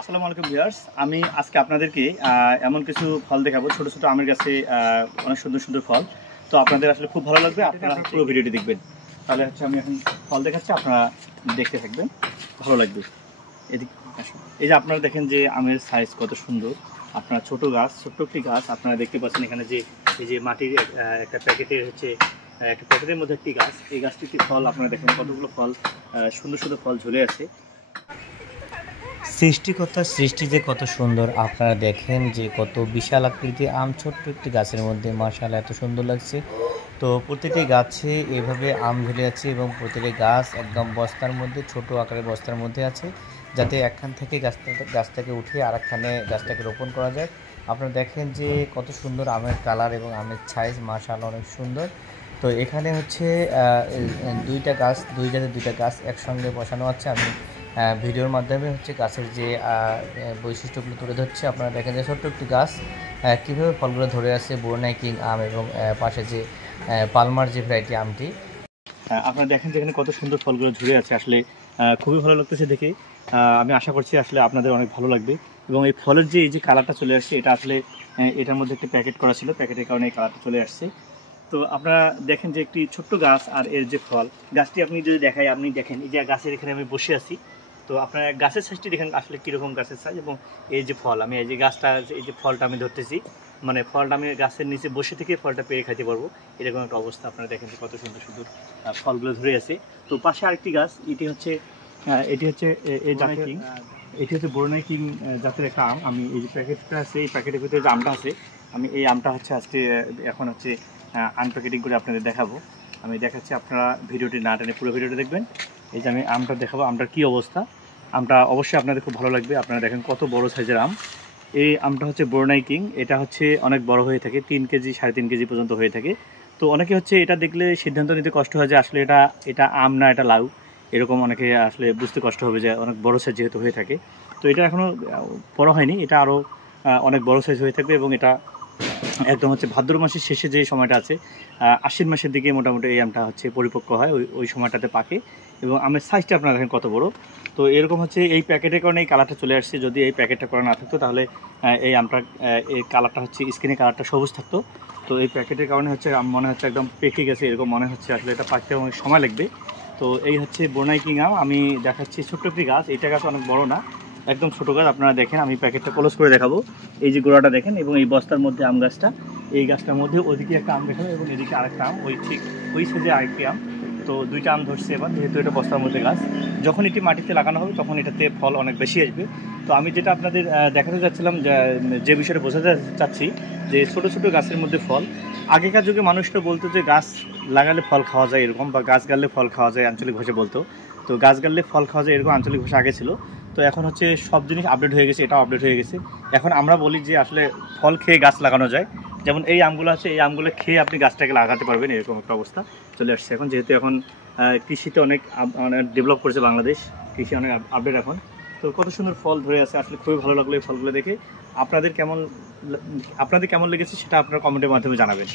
আসসালামু আলাইকুম ভিউয়ার্স, আমি আজকে আপনাদেরকে এমন কিছু ফল দেখাবো। ছোট ছোট আমের গাছে অনেক সুন্দর সুন্দর ফল। তো আপনাদের আসলে খুব ভালো লাগবে, আপনারা পুরো ভিডিওটি দেখবেন। তাহলে হচ্ছে আমি এখন ফল দেখাচ্ছি, আপনারা দেখতে থাকবেন, ভালো লাগবে। এদিক এই যে আপনারা দেখেন যে আমের সাইজ কত সুন্দর। আপনার ছোট গাছ, ছোট্ট একটি গাছ আপনারা দেখতে পাচ্ছেন এখানে যে এই যে মাটির একটা প্যাকেটের হচ্ছে একটা প্যাকেটের মধ্যে একটি গাছ। এই গাছটিতে ফল আপনারা দেখেন কতগুলো ফল, সুন্দর সুন্দর ফল ঝুলে আছে। সৃষ্টিকর্তার সৃষ্টি যে কত সুন্দর, আপনারা দেখেন যে কত বিশাল আকৃতির আম ছোট্ট একটি গাছের মধ্যে। মাশাআল্লাহ, এত সুন্দর লাগছে। তো প্রতিটি গাছে এভাবে আম ঝুলে আছে এবং প্রতিটি গাছ একদম বস্তার মধ্যে, ছোট আকারের বস্তার মধ্যে আছে, যাতে একখান থেকে গাছটাকে উঠিয়ে আরেকখানে গাছটাকে রোপণ করা যায়। আপনারা দেখেন যে কত সুন্দর আমের কালার এবং আমের সাইজ, মাশাআল্লাহ অনেক সুন্দর। তো এখানে হচ্ছে দুই জাতের দুইটা গাছ একসঙ্গে বসানো আছে। আমি ভিডিওর মাধ্যমে হচ্ছে গাছের যে বৈশিষ্ট্যগুলো তুলে ধরছে। আপনারা দেখেন যে ছোট্ট একটি গাছ কীভাবে ফলগুলো ধরে আছে, বোরনাই কিং আম এবং পাশে যে পালমার যে ভ্যারাইটি আমটি। আপনারা দেখেন যেখানে কত সুন্দর ফলগুলো ঝুলে আছে, আসলে খুবই ভালো লাগতেছে দেখে। আমি আশা করছি আসলে আপনাদের অনেক ভালো লাগবে। এবং এই ফলের যে এই যে কালারটা চলে আসছে, এটা আসলে এটার মধ্যে একটা প্যাকেট করা ছিল, প্যাকেটের কারণে এই কালারটা চলে আসছে। তো আপনারা দেখেন যে একটি ছোট্ট গাছ আর এর যে ফল, গাছটি আপনি যদি দেখাই, আপনি দেখেন এই যে গাছের এখানে আমি বসে আছি। তো আপনার গাছের সাইজটি দেখেন আসলে কীরকম গাছের সাইজ, এবং এই যে ফল, আমি এই যে গাছটা, এই যে ফলটা আমি ধরতেছি, মানে ফলটা আমি গাছের নিচে বসে থেকে ফলটা পেরে খাইতে পারবো, এরকম একটা অবস্থা। আপনারা দেখেন যে কত সুন্দর সুন্দর ফলগুলো ধরে আছে। তো পাশে আরেকটি গাছ, এটি হচ্ছে এই জাতের, এটি হচ্ছে বোরনাই কিং জাতের একটা আম। আমি এই যে প্যাকেটটা আছে, এই প্যাকেটের ভিতরে যে আমটা আছে, আমি এই আমটা হচ্ছে আজকে এখন হচ্ছে আনপ্যাকেটিং করে আপনাদের দেখাবো। আমি দেখাচ্ছি, আপনারা ভিডিওটি না টেনে পুরো ভিডিওটি দেখবেন। এই যে আমি আমটা দেখাবো, আমটার কী অবস্থা। আমটা অবশ্যই আপনাদের খুব ভালো লাগবে। আপনারা দেখেন কত বড় সাইজের আম। এই আমটা হচ্ছে বোরনাই কিং। এটা হচ্ছে অনেক বড় হয়ে থাকে, 3 কেজি 3.5 কেজি পর্যন্ত হয়ে থাকে। তো অনেকে হচ্ছে এটা দেখলে সিদ্ধান্ত নিতে কষ্ট হয় যে আসলে এটা আম না এটা লাউ, এরকম অনেকে আসলে বুঝতে কষ্ট হবে যে অনেক বড় সাইজ যেহেতু হয়ে থাকে। তো এটা এখনও বড় হয়নি, এটা আরও অনেক বড় সাইজ হয়ে থাকবে। এবং এটা একদম হচ্ছে ভাদ্র মাসের শেষে যে সময়টা আছে, আশ্বিন মাসের দিকে মোটামুটি এই আমটা হচ্ছে পরিপক্ক হয়, ওই সময়টাতে পাকে। এবং আমের সাইজটা আপনারা দেখেন কত বড়। তো এরকম হচ্ছে এই প্যাকেটের কারণে এই কালারটা চলে আসছে। যদি এই প্যাকেটটা করা না থাকতো তাহলে এই আমটা, এই কালারটা হচ্ছে স্কিনের কালারটা সবুজ থাকতো। তো এই প্যাকেটের কারণে হচ্ছে মনে হচ্ছে একদম পেকে গেছে, এরকম মনে হচ্ছে। আসলে এটা পাকতে অনেক সময় লাগবে। তো এই হচ্ছে বোরনাই কিং আম। আমি দেখাচ্ছি ছোট্ট একটি গাছ, এইটা গাছ অনেক বড় না, একদম ছোটো গাছ। আপনারা দেখেন, আমি প্যাকেটটা ক্লোজ করে দেখাবো। এই যে গোড়াটা দেখেন, এবং এই বস্তার মধ্যে আম গাছটা, এই গাছটার মধ্যে ওদিকে একটা আম দেখাবো এবং এদিকে আরেকটা আম, ঠিক ওই সাইজে আরেকটি আম। তো দুইটা আম ধরছে এবার, যেহেতু এটা বস্তার মধ্যে গাছ। যখন এটি মাটিতে লাগানো হবে তখন এটাতে ফল অনেক বেশি আসবে। তো আমি যেটা আপনাদের দেখাতে চাচ্ছিলাম, যে বিষয়টা বোঝাতে চাচ্ছি, যে ছোটো ছোটো গাছের মধ্যে ফল। আগেকার যুগে মানুষটা বলতো যে গাছ লাগালে ফল খাওয়া যায় এরকম, বা গাছ গাড়লে ফল খাওয়া যায়, আঞ্চলিক ভাষায় বলতো। তো গাছ গাড়লে ফল খাওয়া যায় এরকম আঞ্চলিক ভাষা আগে ছিল। তো এখন হচ্ছে সব জিনিস আপডেট হয়ে গেছে, এটাও আপডেট হয়ে গেছে। এখন আমরা বলি যে আসলে ফল খেয়ে গাছ লাগানো যায়। যেমন এই আমগুলো আছে, এই আমগুলো খেয়ে আপনি গাছটাকে লাগাতে পারবেন, এরকম একটা অবস্থা চলে আসছে এখন। যেহেতু এখন কৃষিতে অনেক ডেভেলপ করেছে বাংলাদেশ, কৃষি অনেক আপডেট এখন। তো কত সুন্দর ফল ধরে আছে, আসলে খুবই ভালো লাগলো এই ফলগুলো দেখে। আপনাদের কেমন লেগেছে সেটা আপনারা কমেন্টের মাধ্যমে জানাবেন।